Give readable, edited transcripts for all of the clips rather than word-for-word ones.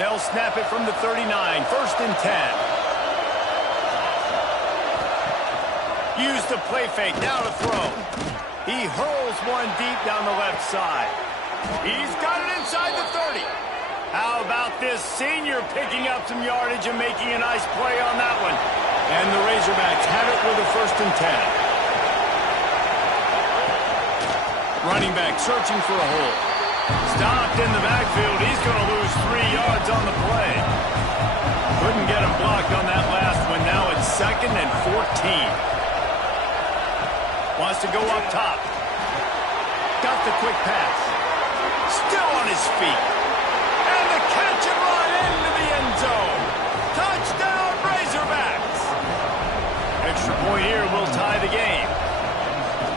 They'll snap it from the 39, 1st and 10. Use the play fake, now to throw. He hurls one deep down the left side. He's got it inside the 30. How about this senior picking up some yardage and making a nice play on that one? And the Razorbacks have it with a 1st and 10. Running back searching for a hole. Stopped in the backfield. He's going to lose 3 yards on the play. Couldn't get him blocked on that last one. Now it's 2nd and 14. Wants to go up top. Got the quick pass. Still on his feet. And the catch and run into the end zone. Touchdown, Razorbacks. Extra point here will tie the game.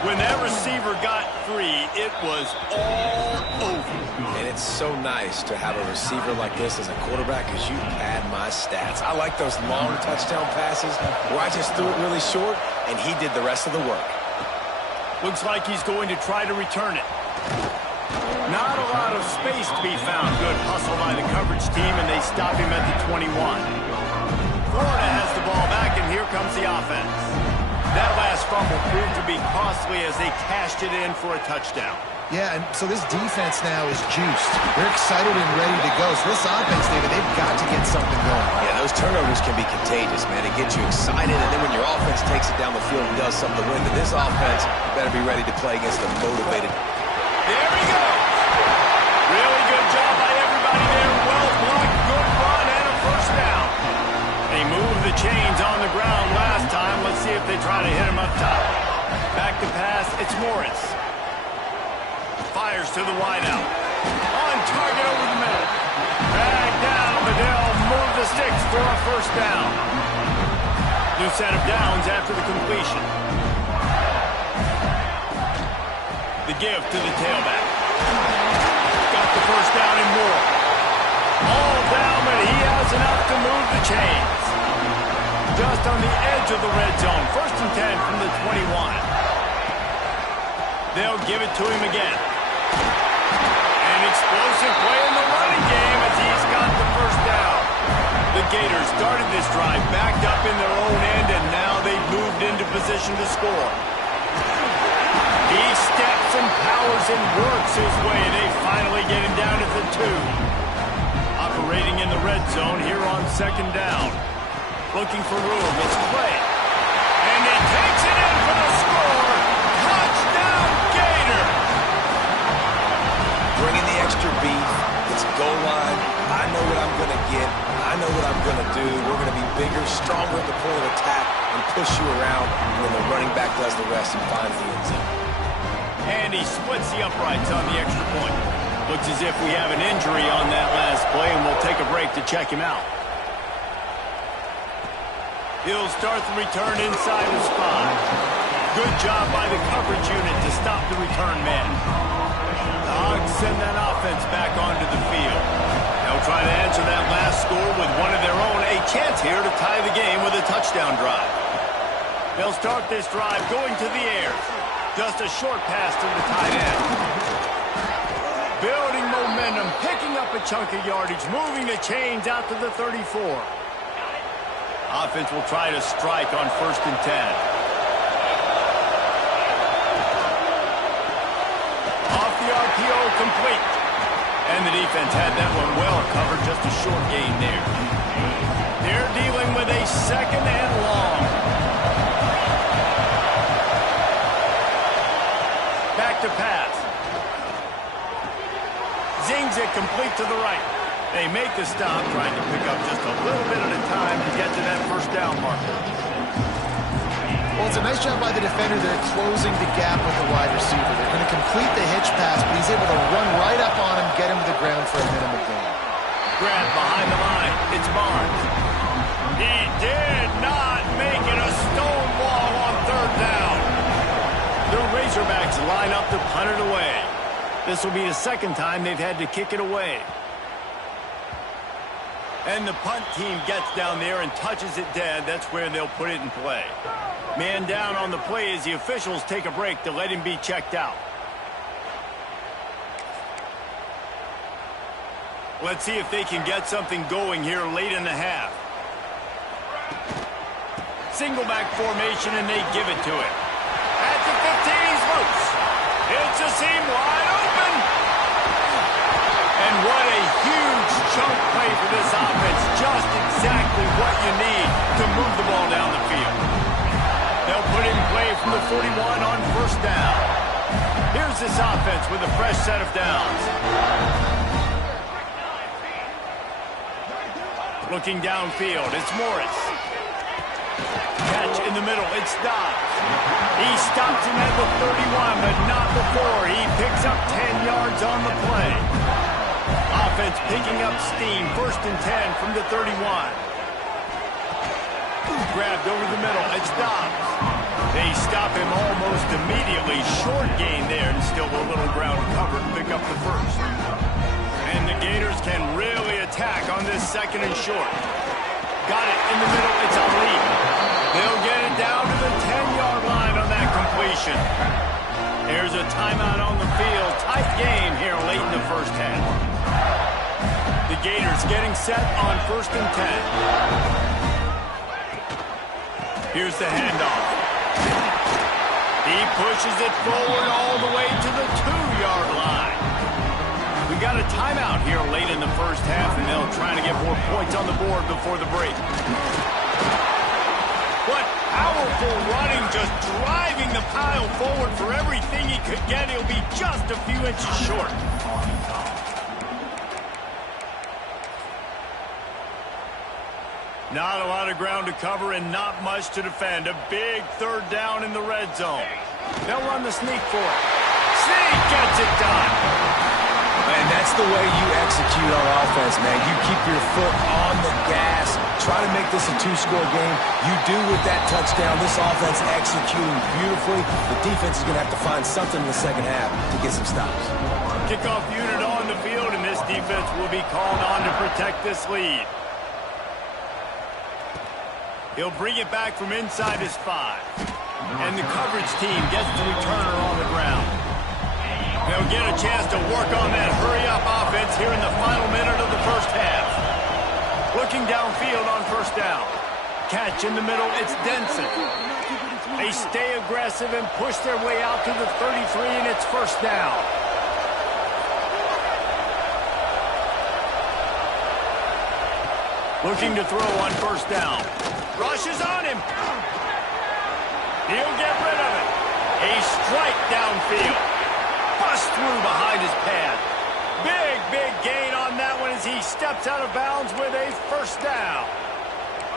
When that receiver got 3, it was all over. And it's so nice to have a receiver like this as a quarterback because you pad my stats. I like those long touchdown passes where I just threw it really short and he did the rest of the work. Looks like he's going to try to return it. Not a lot of space to be found. Good hustle by the coverage team, and they stop him at the 21. Florida has the ball back, and here comes the offense. That last fumble proved to be costly as they cashed it in for a touchdown. Yeah, and so this defense now is juiced. They're excited and ready to go. So this offense, David, they've got to get something going. Yeah, those turnovers can be contagious, man. It gets you excited, and then when your offense takes it down the field and does something to win, then this offense better be ready to play against a motivated. There we go. Really good job by everybody there. Well blocked, good run, and a 1st down. They moved the chains on the ground last time. Let's see if they try to hit him up top. Back to pass, it's Morris. Fires to the wideout. On target over the middle. Back down, but they'll move the sticks for a 1st down. New set of downs after the completion. The give to the tailback. Got the 1st down and more. All down, but he has enough to move the chains. Just on the edge of the red zone. 1st and 10 from the 21. They'll give it to him again. An explosive play in the running game as he's got the 1st down. The Gators started this drive backed up in their own end, and now they've moved into position to score. He steps and powers and works his way. They finally get him down at the 2. Operating in the red zone here on 2nd down. Looking for room. It's Clay. And he takes it in for the score. Touchdown, Gator. Bringing the extra beef. It's goal line. I know what I'm going to get. I know what I'm going to do. We're going to be bigger, stronger at the point of attack and push you around. And then the running back does the rest and finds the end zone. And he splits the uprights on the extra point. Looks as if we have an injury on that last play, and we'll take a break to check him out. He'll start the return inside the spot. Good job by the coverage unit to stop the return man. The Hogs send that offense back onto the field. They'll try to answer that last score with one of their own. A chance here to tie the game with a touchdown drive. They'll start this drive going to the air. Just a short pass to the tight end. Building momentum, picking up a chunk of yardage, moving the chains out to the 34. Offense will try to strike on 1st and 10. Off the RPO, complete. And the defense had that one well covered, just a short gain there. They're dealing with a 2nd and long. Back to pass. Zings it complete to the right. They make the stop, trying to pick up just a little bit at a time to get to that 1st down marker. Well, it's a nice job by the defender. They're closing the gap with the wide receiver. They're going to complete the hitch pass, but he's able to run right up on him, get him to the ground for a minimum gain. Grab behind the line. It's Barnes. He did not make it a stonewall on 3rd down. The Razorbacks line up to punt it away. This will be the 2nd time they've had to kick it away. And the punt team gets down there and touches it dead. That's where they'll put it in play. Man down on the play as the officials take a break to let him be checked out. Let's see if they can get something going here late in the half. Single back formation, and they give it to him. At the 15, he's loose. It's a seam wide open. And what a huge chunk play for this offense. Just exactly what you need to move the ball down the field. They'll put in play from the 41 on first down. Here's this offense with a fresh set of downs. Looking downfield, it's Morris. Catch in the middle, it's Dobbs. He stops him at the 31, but not before. He picks up 10 yards on the play. Offense picking up steam, 1st and 10 from the 31. Grabbed over the middle, it's Dobbs. They stop him almost immediately. Short gain there, and still a little ground cover to pick up the first. And the Gators can really attack on this 2nd and short. Got it in the middle, it's Ali. They'll get it down to the 10-yard line on that completion. There's a timeout on the field. Tight game here late in the first half. The Gators getting set on 1st and 10. Here's the handoff. He pushes it forward all the way to the 2-yard line. We got a timeout here late in the first half, and they'll try to get more points on the board before the break. What powerful running, just driving the pile forward for everything he could get. He'll be just a few inches short. Not a lot of ground to cover and not much to defend. A big 3rd down in the red zone. They'll run the sneak for it. Sneak gets it done. And that's the way you execute on offense, man. You keep your foot on the gas. Try to make this a 2-score game. You do with that touchdown. This offense executing beautifully. The defense is going to have to find something in the second half to get some stops. Kickoff unit on the field, and this defense will be called on to protect this lead. He'll bring it back from inside his 5. And the coverage team gets the returner on the ground. They'll get a chance to work on that hurry-up offense here in the final minute of the first half. Looking downfield on 1st down. Catch in the middle, it's Denson. They stay aggressive and push their way out to the 33, and it's 1st down. Looking to throw on 1st down. Rushes on him. He'll get rid of it. A strike downfield. Bust through behind his pad. Big gain on that one as he steps out of bounds with a 1st down.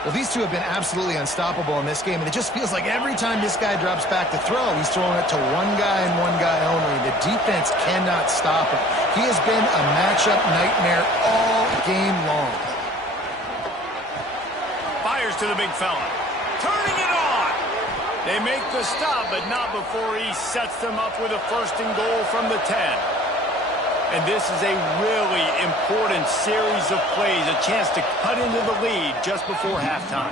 Well, these two have been absolutely unstoppable in this game, and it just feels like every time this guy drops back to throw, he's throwing it to one guy and one guy only. The defense cannot stop him. He has been a matchup nightmare all game long. Fires to the big fella. Turning it on. They make the stop, but not before he sets them up with a 1st and goal from the 10. And this is a really important series of plays, a chance to cut into the lead just before halftime.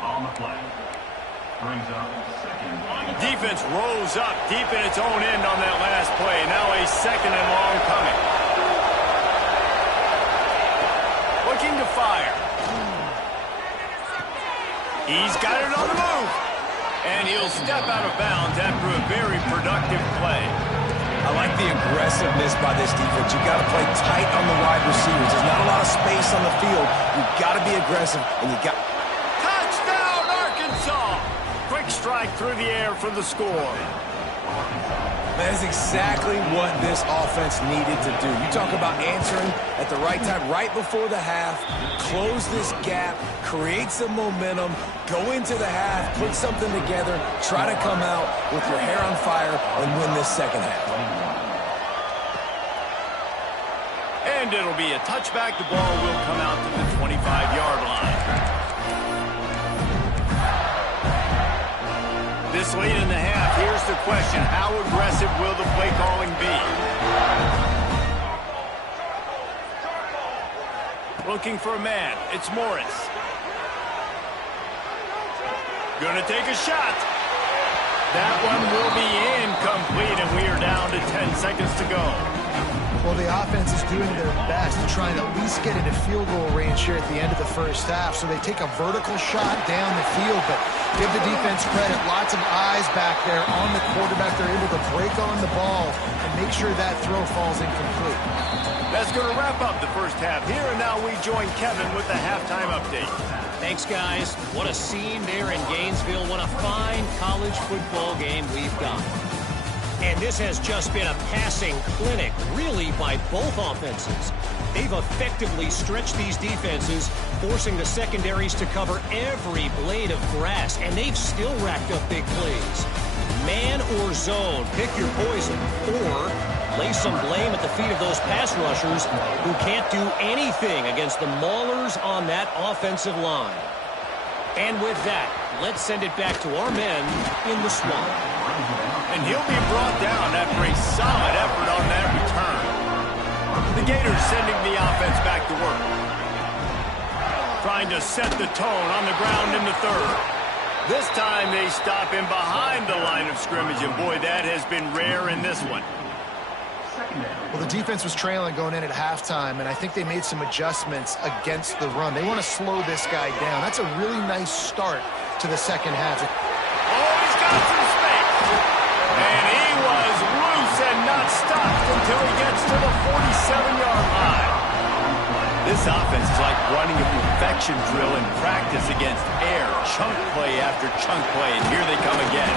On the play. Brings up 2nd. Defense rose up deep in its own end on that last play. Now a 2nd and long coming. Looking to fire. He's got it on the move. And he'll step out of bounds after a very productive play. I like the aggressiveness by this defense. You've got to play tight on the wide receivers. There's not a lot of space on the field. You've got to be aggressive, and you got... Touchdown, Arkansas! Quick strike through the air for the score. That is exactly what this offense needed to do. You talk about answering at the right time, right before the half, close this gap, create some momentum, go into the half, put something together, try to come out with your hair on fire and win this second half. And it'll be a touchback. The ball will come out to the 25-yard line. This late in the half, here's the question. How aggressive will the play calling be? Looking for a man. It's Morris. Gonna take a shot. That one will be incomplete, and we are down to 10 seconds to go. Well, the offense is doing their best to try and at least get into field goal range here at the end of the first half. So they take a vertical shot down the field, but give the defense credit. Lots of eyes back there on the quarterback. They're able to break on the ball and make sure that throw falls incomplete. That's going to wrap up the first half here, and now we join Kevin with the halftime update. Thanks, guys. What a scene there in Gainesville. What a fine college football game we've got. And this has just been a passing clinic, really, by both offenses. They've effectively stretched these defenses, forcing the secondaries to cover every blade of grass, and they've still racked up big plays. Man or zone, pick your poison, or lay some blame at the feet of those pass rushers who can't do anything against the maulers on that offensive line. And with that, let's send it back to our men in the swamp. And he'll be brought down after a solid effort on that return. The Gators sending the offense back to work. Trying to set the tone on the ground in the third. This time they stop him behind the line of scrimmage, and boy, that has been rare in this one. Well, the defense was trailing going in at halftime, and I think they made some adjustments against the run. They want to slow this guy down. That's a really nice start to the second half. Oh, he's got some space. And he was loose and not stopped until he gets to the 47-yard line. This offense is like running a perfection drill in practice against air. Chunk play after chunk play, and here they come again.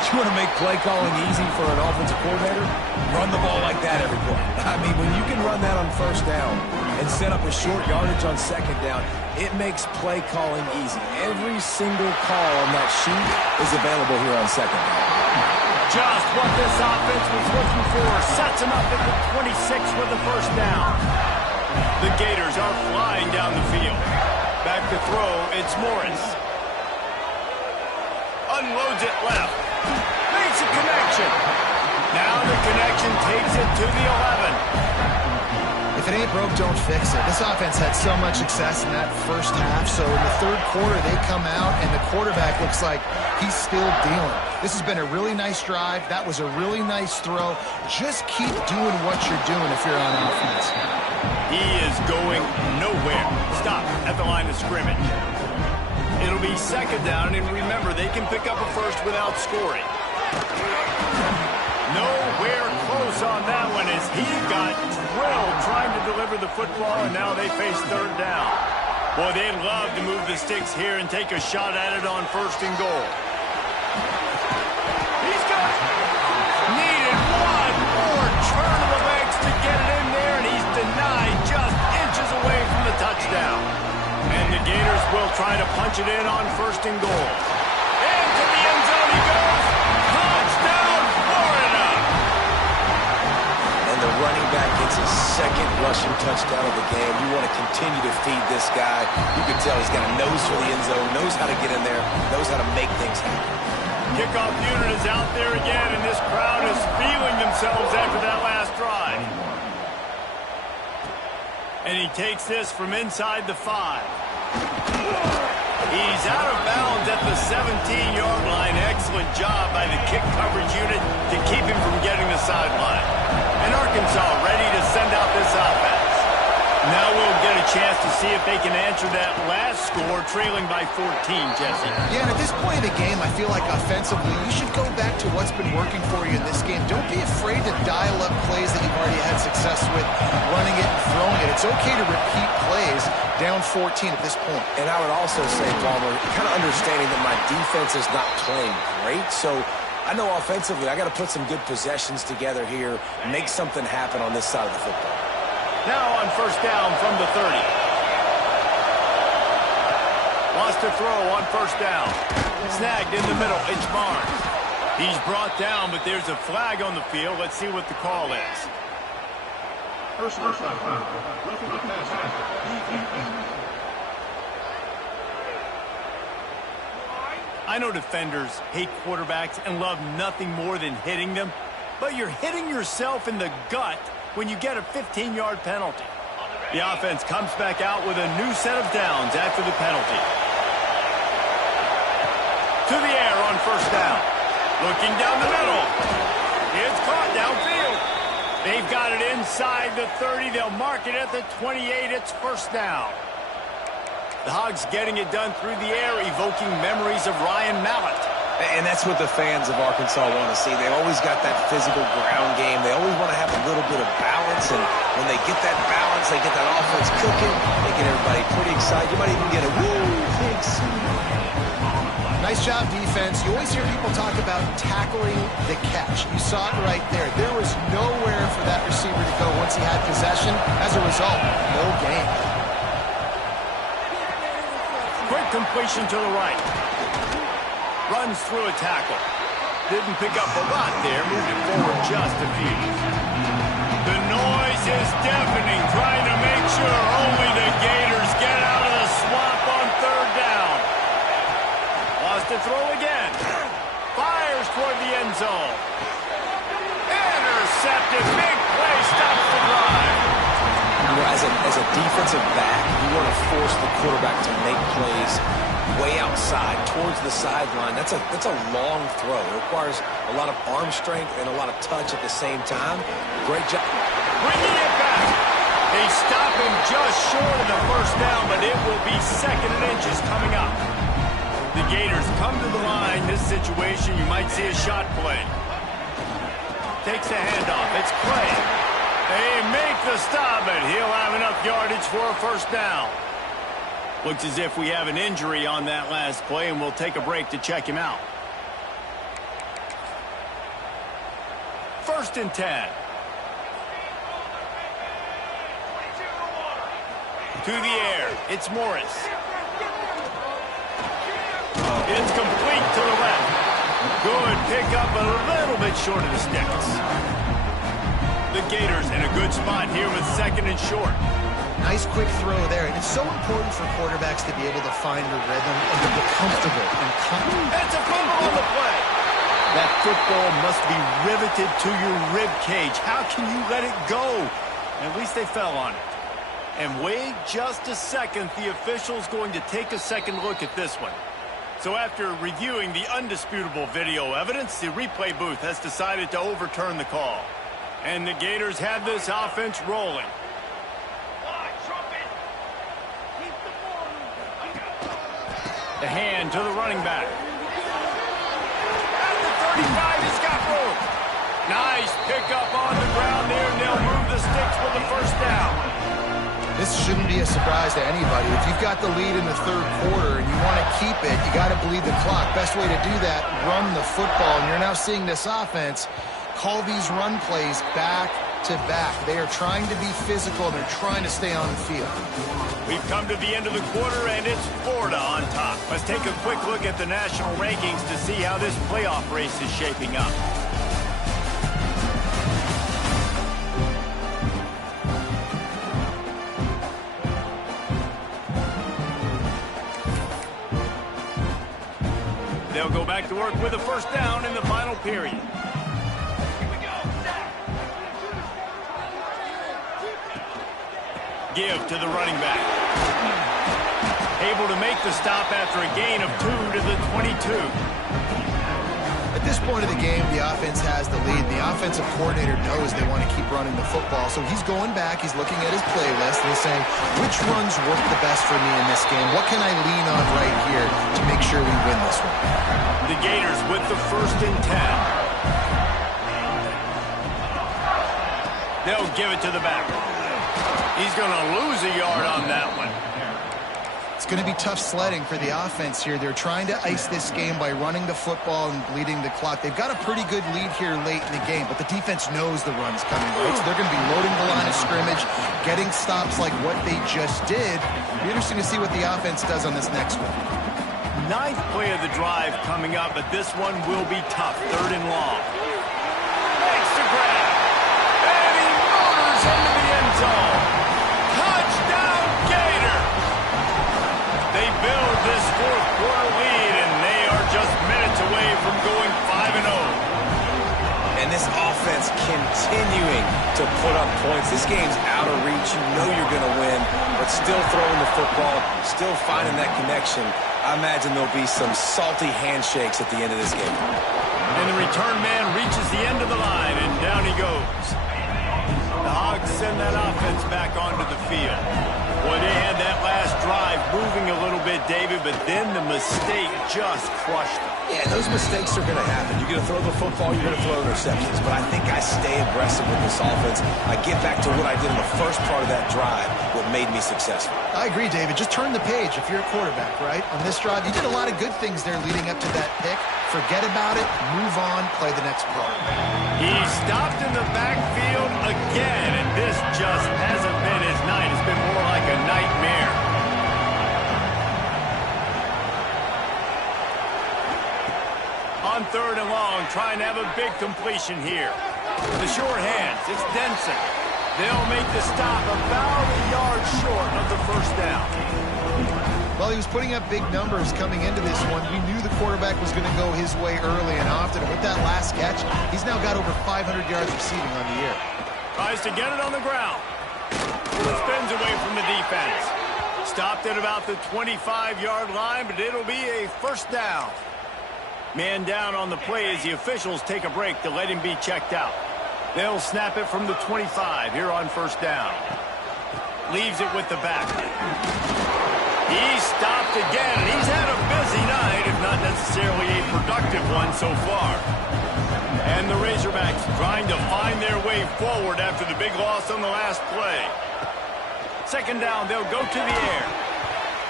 You want to make play calling easy for an offensive coordinator? Run the ball like that every play. I mean, when you can run that on first down and set up a short yardage on second down, it makes play calling easy. Every single call on that sheet is available here on second down. Just what this offense was looking for. Sets him up at the 26 with the first down. The Gators are flying down the field. Back to throw, it's Morris. Unloads it left. Makes a connection. Now the connection takes it to the 11. If it ain't broke, don't fix it. This offense had so much success in that first half, so in the third quarter they come out and the quarterback looks like he's still dealing. This has been a really nice drive. That was a really nice throw. Just keep doing what you're doing if you're on offense. He is going nowhere. Stop at the line of scrimmage. It'll be second down, and remember, they can pick up a first without scoring. Nowhere close on that one as he got drilled trying to deliver the football, and now they face third down. Boy, they'd love to move the sticks here and take a shot at it on first and goal. He's got it. Needed one more turn of the legs to get it in there, and he's denied just inches away from the touchdown. And the Gators will try to punch it in on first and goal. Into the end zone he goes. Touchdown, Florida! And the running back gets his second rushing touchdown of the game. You want to continue to feed this guy. You can tell he's got a nose for the end zone, knows how to get in there, knows how to make things happen. Kickoff unit is out there again, and this crowd is feeling themselves after that last drive. And he takes this from inside the 5. He's out of bounds at the 17-yard line. Excellent job by the kick coverage unit to keep him from getting the sideline. And Arkansas ready to send out this offense. Now we'll get a chance to see if they can answer that last score, trailing by 14, Jesse. Yeah, and at this point in the game, I feel like offensively, you should go back to what's been working for you in this game. Don't be afraid to dial up plays that you've already had success with, running it and throwing it. It's okay to repeat plays down 14 at this point. And I would also say, Palmer, kind of understanding that my defense is not playing great, so I know offensively I got to put some good possessions together here, make something happen on this side of the football. Now on first down from the 30. Wants to throw on first down. Snagged in the middle. It's Barnes. He's brought down, but there's a flag on the field. Let's see what the call is. I know defenders hate quarterbacks and love nothing more than hitting them, but you're hitting yourself in the gut when you get a 15-yard penalty. The offense comes back out with a new set of downs after the penalty. To the air on first down. Looking down the middle. It's caught downfield. They've got it inside the 30. They'll mark it at the 28. It's first down. The Hogs getting it done through the air, evoking memories of Ryan Mallett. And that's what the fans of Arkansas want to see. They've always got that physical ground game. They always want to have a little bit of balance. And when they get that balance, they get that offense cooking, they get everybody pretty excited. You might even get a woo, big Nice job, defense. You always hear people talk about tackling the catch. You saw it right there. There was nowhere for that receiver to go once he had possession. As a result, no gain. Quick completion to the right. Runs through a tackle. Didn't pick up a lot there. Moved it forward just a few. The noise is deafening, trying to make sure only the Gators get out of the swamp on third down. Lost to throw again. Fires toward the end zone. Intercepted. Big play. Stops the drive. You know, as a defensive back, you want to force the quarterback to make plays way outside towards the sideline. That's a long throw. It requires a lot of arm strength and a lot of touch at the same time. Great job. Bringing it back. They stop him just short of the first down, but it will be second and inches coming up. The Gators come to the line. This situation, you might see a shot play. Takes a handoff. It's Clay. They make the stop, and he'll have enough yardage for a first down. Looks as if we have an injury on that last play, and we'll take a break to check him out. First and 10. To the air. It's Morris. It's complete to the left. Good pickup, a little bit short of the sticks. The Gators in a good spot here with second and short. Nice quick throw there. And it's so important for quarterbacks to be able to find a rhythm and to be comfortable and confident. It's a fumble on the play. That football must be riveted to your rib cage. How can you let it go? At least they fell on it. And wait just a second. The official's going to take a second look at this one. So after reviewing the undisputable video evidence, the replay booth has decided to overturn the call. And the Gators have this offense rolling. The hand to the running back. At the 35, he's got room. Nice pickup on the ground there, and they'll move the sticks for the first down. This shouldn't be a surprise to anybody. If you've got the lead in the third quarter and you want to keep it, you got to bleed the clock. Best way to do that, run the football. And you're now seeing this offense call these run plays back to back. They are trying to be physical. They're trying to stay on the field. We've come to the end of the quarter, and it's Florida on top. Let's take a quick look at the national rankings to see how this playoff race is shaping up. They'll go back to work with a first down in the final period. Give to the running back. Able to make the stop after a gain of 2 to the 22. At this point of the game, the offense has the lead. The offensive coordinator knows they want to keep running the football. So he's going back, he's looking at his playlist, and he's saying, which runs work the best for me in this game? What can I lean on right here to make sure we win this one? The Gators with the first and 10. They'll give it to the back. He's going to lose a yard on that one. It's going to be tough sledding for the offense here. They're trying to ice this game by running the football and bleeding the clock. They've got a pretty good lead here late in the game, but the defense knows the run's coming, right? So they're going to be loading the line of scrimmage, getting stops like what they just did. It'll be interesting to see what the offense does on this next one. Ninth play of the drive coming up, but this one will be tough. Third and long. Makes the grab. And he motors into the end zone. Touchdown, Gator! They build this fourth quarter lead, and they are just minutes away from going 5-0. And this offense continuing to put up points. This game's out of reach. You know you're going to win, but still throwing the football, still finding that connection. I imagine there'll be some salty handshakes at the end of this game. And the return man reaches the end of the line, and down he goes. send that offense back onto the field. Boy, they had that last drive moving a little bit, David, but then the mistake just crushed them. Yeah, those mistakes are going to happen. You're going to throw the football, you're going to throw interceptions. But I think I stay aggressive with this offense. I get back to what I did in the first part of that drive, what made me successful. I agree, David. Just turn the page if you're a quarterback, right? On this drive, you did a lot of good things there leading up to that pick. Forget about it, move on, play the next play. He stopped in the backfield again, and this just hasn't been his night. It's been more like a nightmare. On 3rd and long, trying to have a big completion here. The short hands, it's Denson. They'll make the stop about a yard short of the first down. Well, he was putting up big numbers coming into this one. We knew the quarterback was going to go his way early and often. And with that last catch, he's now got over 500 yards receiving on the year. Tries to get it on the ground. Spins away from the defense. Stopped at about the 25-yard line, but it'll be a first down. Man down on the play as the officials take a break to let him be checked out. They'll snap it from the 25 here on first down. Leaves it with the back. He's stopped again. He's had a busy night, if not necessarily a productive one so far. And the Razorbacks trying to find their way forward after the big loss on the last play. 2nd down, they'll go to the air.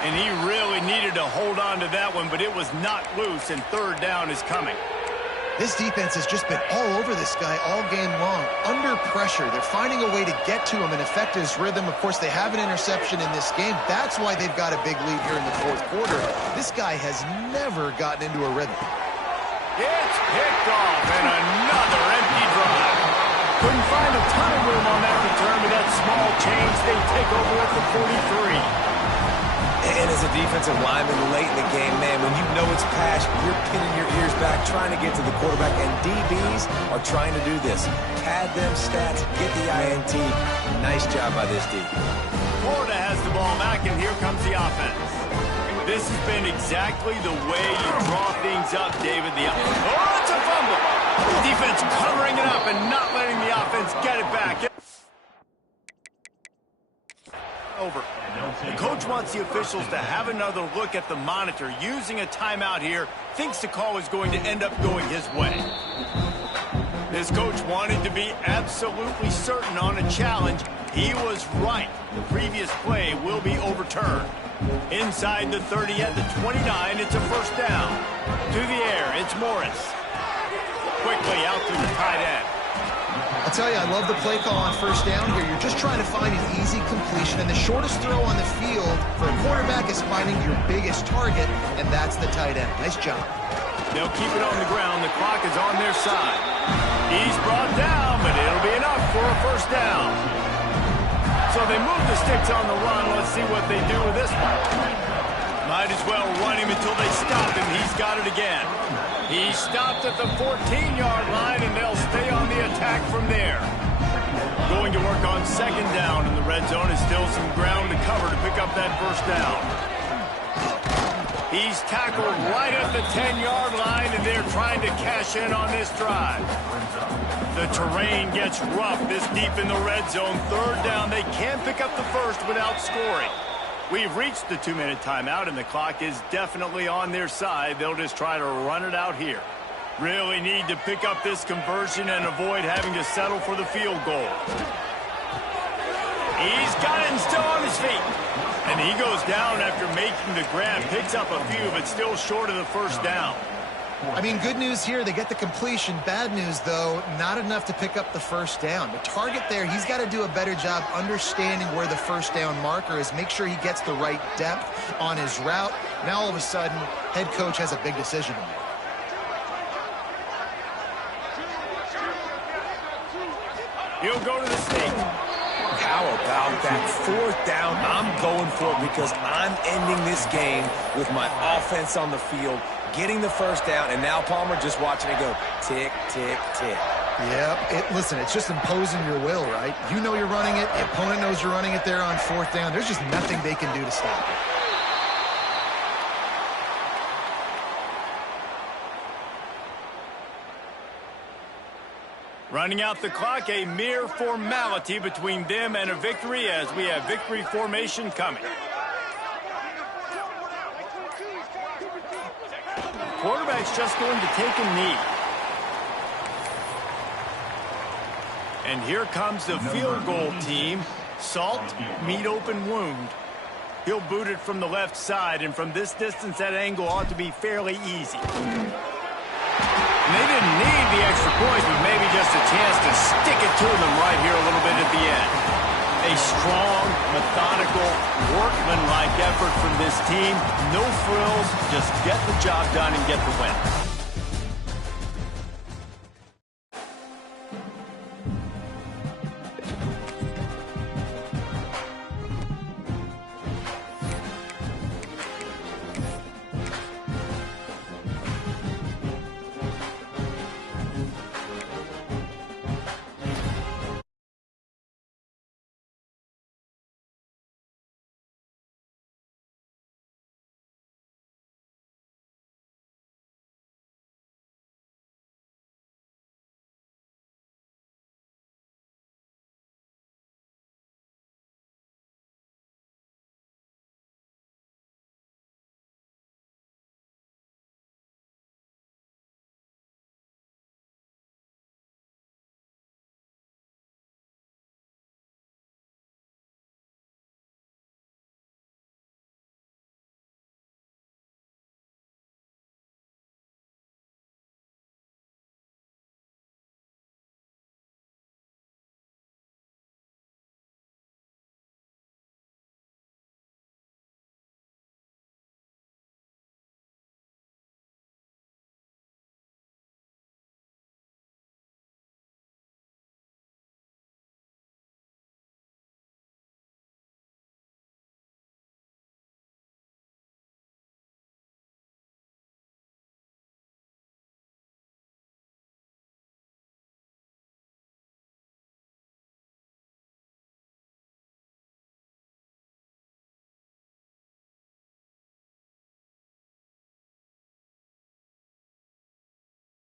And he really needed to hold on to that one, but it was not loose, and 3rd down is coming. This defense has just been all over this guy all game long. Under pressure, they're finding a way to get to him and affect his rhythm. Of course, they have an interception in this game. That's why they've got a big lead here in the 4th quarter. This guy has never gotten into a rhythm. It's picked off, and another empty drive. Couldn't find a ton of room on that return, but that small change, they take over at the 43. And as a defensive lineman late in the game, man, when you know it's pass, you're pinning your ears back, trying to get to the quarterback, and DBs are trying to do this. Pad them stats, get the INT. Nice job by this D. Florida has the ball back, and here comes the offense. This has been exactly the way you draw things up, David. Oh, it's a fumble. Defense covering it up and not letting the offense get it back. Over. The coach wants the officials to have another look at the monitor. Using a timeout here, thinks the call is going to end up going his way. This coach wanted to be absolutely certain on a challenge. He was right. The previous play will be overturned. Inside the 30 at the 29, it's a first down. To the air, it's Morris. Quickly out to the tight end. I'll tell you, I love the play call on first down here. You're just trying to find an easy completion, and the shortest throw on the field for a quarterback is finding your biggest target, and that's the tight end. Nice job. They'll keep it on the ground. The clock is on their side. He's brought down, but it'll be enough for a first down. So they move the sticks on the run. Let's see what they do with this one. Might as well run him until they stop him. He's got it again. He stopped at the 14-yard line, and they'll stay on the attack from there. Going to work on 2nd down in the red zone. Is still some ground to cover to pick up that first down. He's tackled right at the 10-yard line, and they're trying to cash in on this drive. The terrain gets rough this deep in the red zone. 3rd down, they can't pick up the first without scoring. We've reached the 2-minute timeout, and the clock is definitely on their side. They'll just try to run it out here. Really need to pick up this conversion and avoid having to settle for the field goal. He's got it and still on his feet. And he goes down after making the grab. Picks up a few, but still short of the first down. I mean, good news here, they get the completion. Bad news, though, not enough to pick up the first down. The target there, he's got to do a better job understanding where the first down marker is, make sure he gets the right depth on his route. Now, all of a sudden, head coach has a big decision to make. He'll go to the sneak. How about that 4th down? I'm going for it because I'm ending this game with my offense on the field, getting the first down, and now Palmer just watching it go tick, tick, tick. Yep. Listen, it's just imposing your will, right? You know you're running it. The opponent knows you're running it there on 4th down. There's just nothing they can do to stop it. Running out the clock, a mere formality between them and a victory as we have victory formation coming. Quarterback's just going to take a knee. And here comes the field goal team. Salt, meet open wound. He'll boot it from the left side, and from this distance, that angle ought to be fairly easy. And they didn't need the extra point, but maybe just a chance to stick it to them right here a little bit at the end. A strong, methodical, workmanlike effort from this team. No frills, just get the job done and get the win.